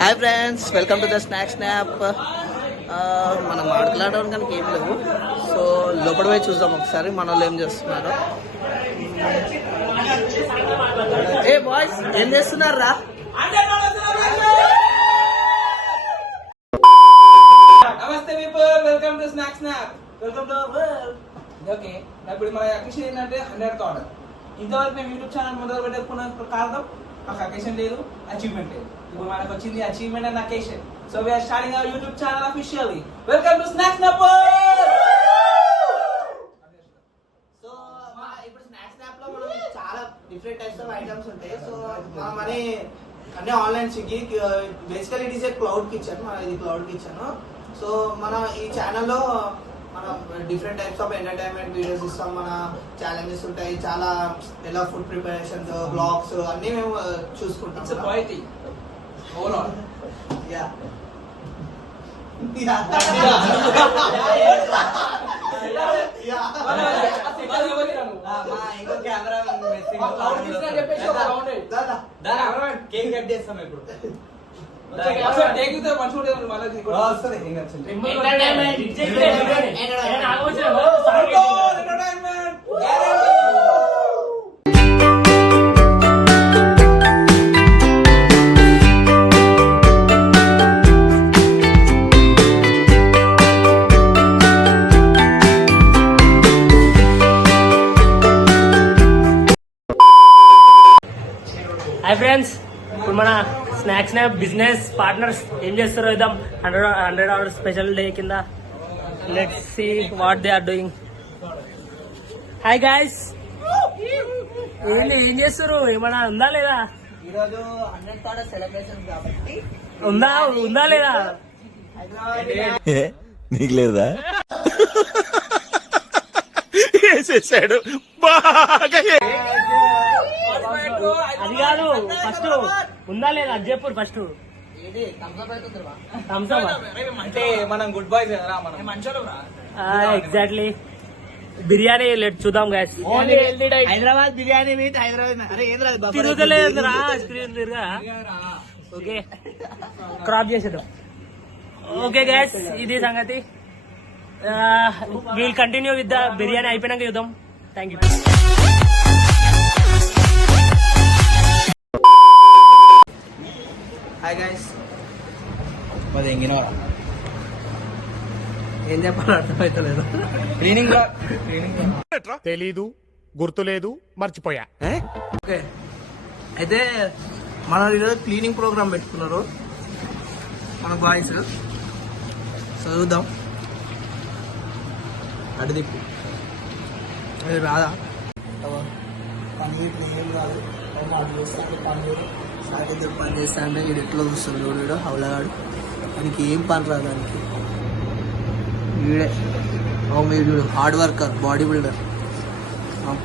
Hi friends, welcome to the snack snap. మనం మాట్లాడడం కనుక ఏం లేవు. సో లోపల పోయి చూద్దాం ఒకసారి మన వాళ్ళు ఏం చేస్తున్నారు. ఏ బాయ్స్, ఏం చేస్తున్నారా? నమస్తే people, welcome to Snack snap. Welcome to our. Okay, ఇప్పుడు మన అకేషన్ ఏంటంటే 100th ఆర్డర్. ఇంతవరకు మేము యూట్యూబ్ ఛానల్ మొదలు పెట్టుకున్న కారణం మాకు అకేషన్ లేదు, అచీవ్మెంట్ లేదు. ఇప్పుడు మనకు వచ్చింది achievement and occasion. So we are starting our YouTube channel officially. Welcome to Snack Snap. So ఇప్పుడు స్నాక్ స్నాప్ లో మనం చాలా డిఫరెంట్ టైప్స్ ఆఫ్ ఐటమ్స్ ఉంటాయి. సో మనం అన్ని online Swiggy, basically it is a cloud kitchen. ఇది క్లౌడ్ కిచెన్. సో మన ఈ ఛానల్లో మనం different types of entertainment videos ఇస్తాం. మన ఛాలెంజెస్ ఉంటాయి, చాలా ఎలా ఫుడ్ ప్రిపరేషన్స్, బ్లాగ్స్ అన్ని మేము చూసుకుంటాం. కేక్ కట్ చేస్తాం ఇప్పుడు. హాయ్ ఫ్రెండ్స్, ఇప్పుడు మన స్నాక్ స్నాప్ బిజినెస్ పార్ట్నర్స్ ఏం చేస్తారో ఇద్దాం. 100 ఆర్డర్ స్పెషల్ డే కింద. Let's see what they are doing. Hi guys, ఏం చేస్తారు? ఏమన్నా ఉందా లేదా? ఈరోజు 100th ఆర్డర్ సెలబ్రేషన్ కాబట్టి ఉందా లేదా? నీకు లేదా? వేసేసాడు బాగా. అది కాదు, ఫస్ట్ ఉందా లేదా అది చెప్పు. ఫస్ట్ థమ్స్ అప్ అంటే మనం గుడ్ బాయ్స్ కదా, మనం మంచోళ్ళం రా. ఎగ్జాక్ట్లీ. బిర్యానీ లెట్ చూద్దాం గైస్. హైదరాబాద్ బిర్యానీ మీట్ హైదరాబాద్. అరే ఏంద్రా తిరుగుతలేదురా స్క్రీన్ తిరగా. ఓకే, క్రాప్ చేసేద్దాం. ఓకే గైస్, ఇది సంగతి. Will continue with the biryani. అయిపోయినాక చూద్దాం. Thank you. హాయ్ గైస్, మరి ఎంగినవరా ఏం చెప్పాలో అర్థమవుతలేదు. క్లీనింగ్ తెలీదు, గుర్తులేదు, మర్చిపోయా. ఓకే, అయితే మన ఈరోజు క్లీనింగ్ ప్రోగ్రామ్ పెట్టుకున్నారు మన బాయ్స్. చదువుదాం. అటు తిప్పి అది రాదా? పని ఏం కాదు. అటు చేస్తాను పని చేస్తా అంటే వీడు ఎట్లా చూస్తాడు చూడు. వీడు హౌలగాడు, దానికి ఏం పని రాదు. దానికి వీడే వీడు హార్డ్ వర్కర్, బాడీ బిల్డర్,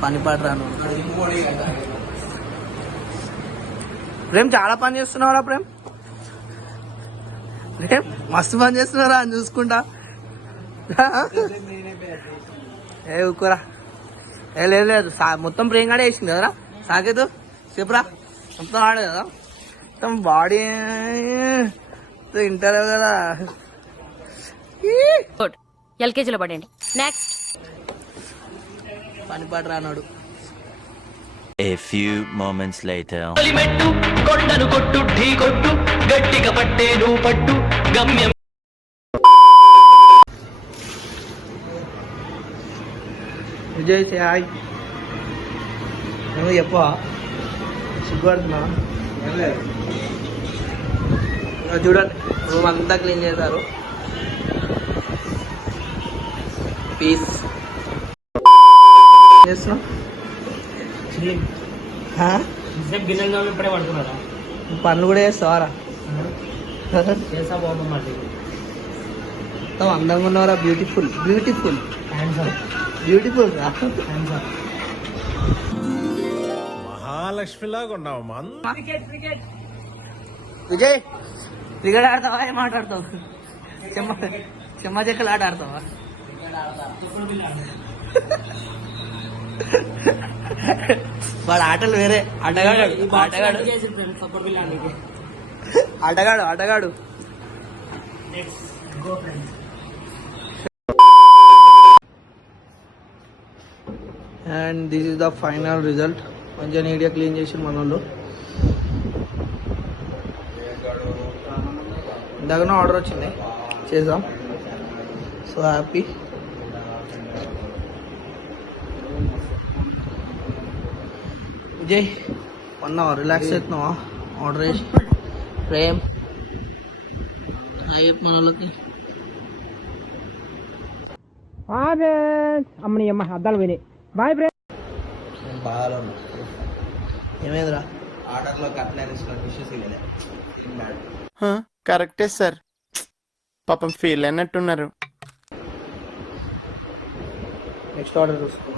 పని పాట రాను. ప్రేమ్ చాలా పని చేస్తున్నావురా. ప్రేమ్ మస్తు పని చేస్తున్నారా అని చూసుకుంటా. ఏ ఊరుకోరా. ఏ లేదు, మొత్తం ప్రేమ్ కాడే వేసింది కదరా. సాకేదు చెప్పురా, మొత్తం ఆడే కదా. మొత్తం బాడీ తింటారు కదా. ఎల్కేజీలో పడండి. నెక్స్ట్ పని పాట రానాడు. A few moments later. కొండను కొట్టు, ఢీ కొట్టు, గట్టిగా పట్టేను పట్టు, గమ్యం. Vijay say hi. నువ్వు చెప్పవా? సిగ్గుపడుతున్నా. ఏం లేదు, చూడండి రూమ్ అంతా క్లీన్ చేశారు. పీస్ చేస్తున్నాం. గిన్నెలు ఇప్పుడే పడుతున్నారా? పనులు కూడా చేస్తావారా? చేసా బాబు. మళ్ళీ మొత్తం అందంగా ఉన్నారా. బ్యూటిఫుల్ బ్యూటిఫుల్ బ్యూటిఫుల్ రా. మహాలక్ష్మిలాగా ఉన్నావు. విజయ్, క్రికెట్ ఆడతావా? ఏం మాట్లాడతావు? చెమ్మ చెక్కలు ఆట ఆడతావా? వాడు ఆటలు వేరే. ఆటగాడు సపోర్ట్ ఆటగాడు and this is the final result. మంచిగా నీట్గా క్లీన్ చేసి మన వాళ్ళు. ఇందాకనే ఆర్డర్ వచ్చింది, చేద్దాం. So happy. విజయ్ పన్నావా, రిలాక్స్ అవుతున్నావా ఆర్డర్ చేసి? ప్రేమ్ హాయ్ మన వాళ్ళకి. అమ్మని అమ్మ అద్దాలు పోయినాయి. Boyfriend. బాగా ఏమైందిరా ఆర్డర్లో అట్లా ఇష్యూస్ ఇవ్వలే. కరెక్టే సార్, పాపం ఫీల్ అయినట్టున్నారు. నెక్స్ట్ ఆర్డర్ చూసుకో.